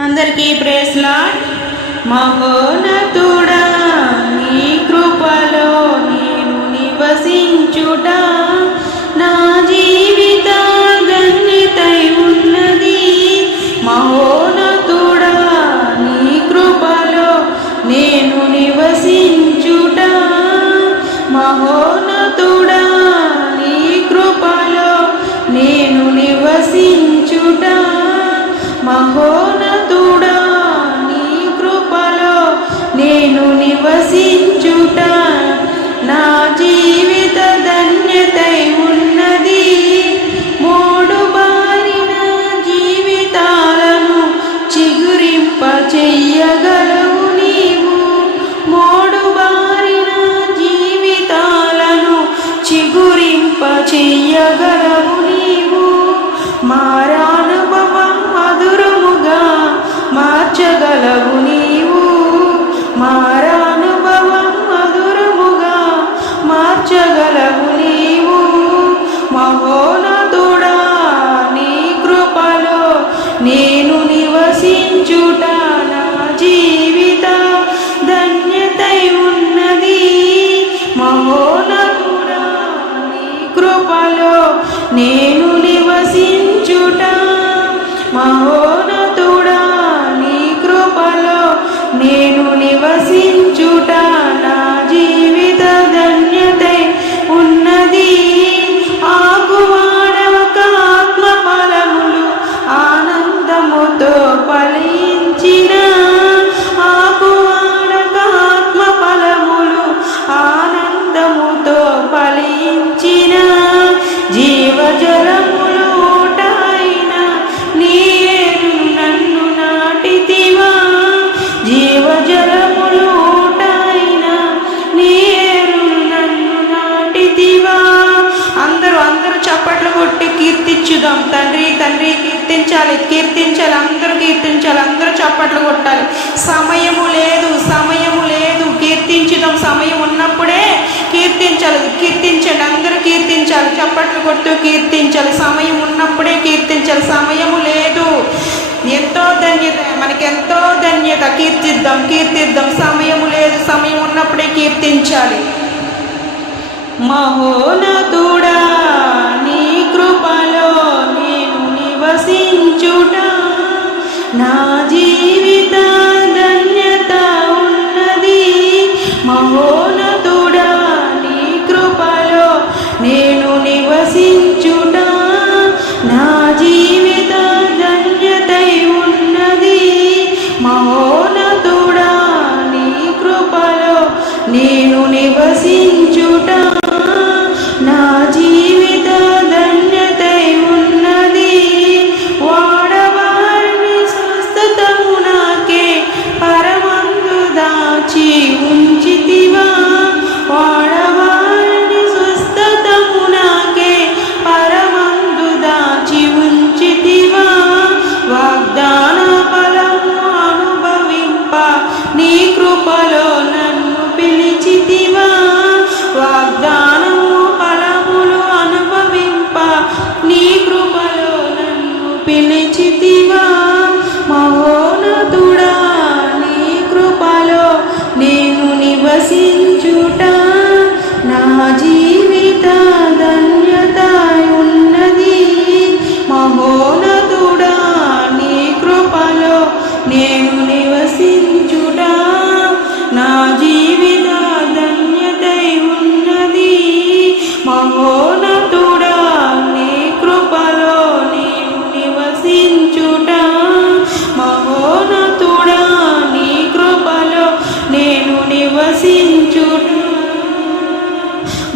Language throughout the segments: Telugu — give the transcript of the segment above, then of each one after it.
అందరికీ ప్రేస్లాడ్ మహోనతుడా నీ కృపలో నేను నివసించుట. నా జీవిత ధన్యతై ఉన్నది. మహోనతుడా నీ కృపలో నేను నివసించుట. మహోనతుడా నీ కృపలో నేను నివసించుట. మహో నివసించుట నా జీవిత ధన్యతై ఉన్నది. మూడు బారిన జీవితాలను చిగురింప చెయ్యగలవు నీవు. మూడు బారిన జీవితాలను చిగురింప చెయ్యగలవు నీవు. మారానుభవం మధురముగా మార్చగలవు నీవు. మార మార్చగలవు నీవు. మహోనతుడా నీ కృపలో నేను నివసించుట నా జీవిత ధన్యతై ఉన్నది. మహోనతుడా నీ కృపలో నేను నివసించుట. మహోనతుడా నీ కృపలో నేను నివసి కీర్తించాలి. కీర్తించండి. అందరూ కీర్తించాలి. చప్పట్లు కొడుతూ కీర్తించాలి. సమయం ఉన్నప్పుడే కీర్తించాలి. సమయము లేదు. ఎంతో ధన్యత మనకెంతో ధన్యత. కీర్తిద్దాం కీర్తిద్దాం. సమయము లేదు. సమయం ఉన్నప్పుడే కీర్తించాలి. మహోనతుడా నీ కృపలో నేను నివసించుట. నా జీవిత ధన్యత ఉన్నది. మహో నివసించుట నా జీవిత ధన్యతై ఉన్నది. మహోనతుడా నీ కృపలో నేను నివసించుట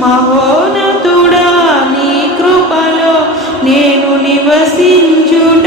మహోనతుడా నీ కృపలో నేను నివసించుట